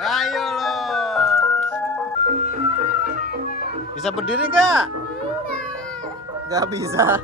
Ayo lo. Bisa berdiri nggak? Nggak bisa.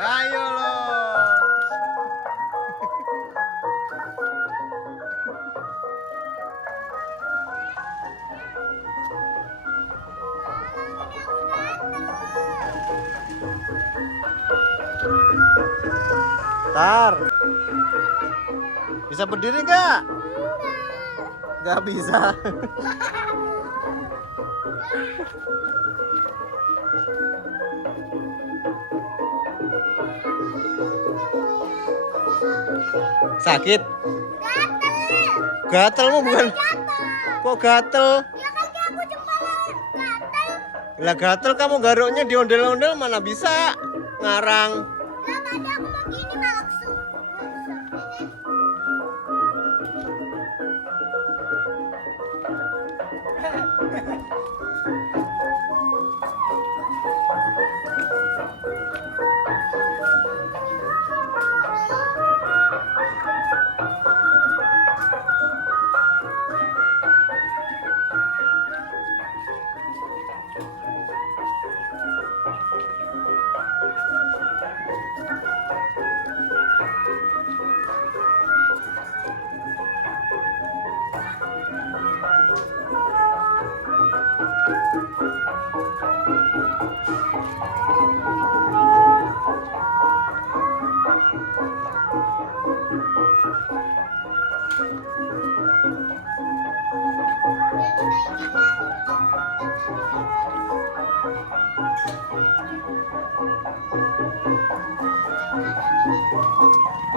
Ayo lo. Tar. Bisa berdiri nggak? Nggak bisa. Sakit? Gatel mau bukan? Kok gatel? Lah gatel kamu garuknya di ondel-ondel mana bisa ngarang.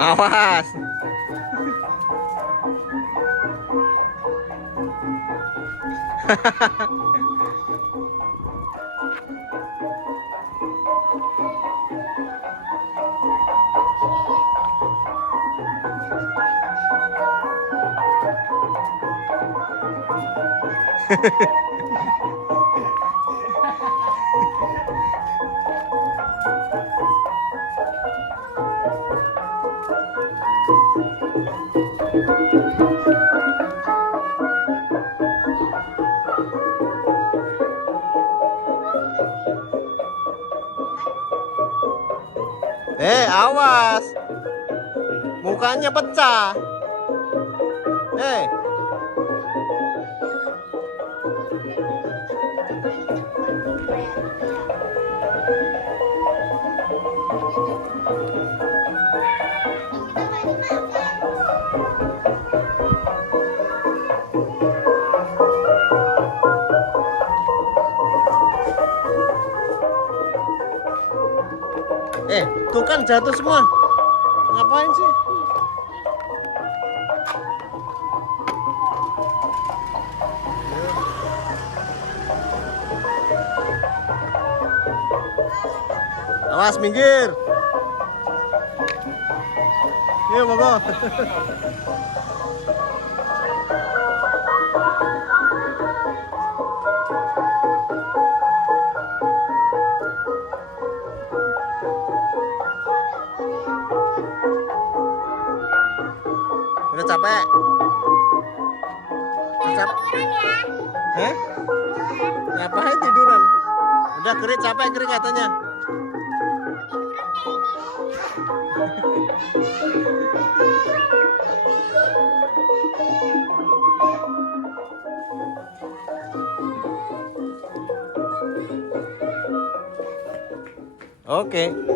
Awas. Awas. Mukanya pecah. Tuh kan jatuh semua. Ngapain sih? Awas, minggir. Iya, monggo. Udah capek? Hah? Ngapain tiduran? Udah Kri, capek Kri katanya. Oke.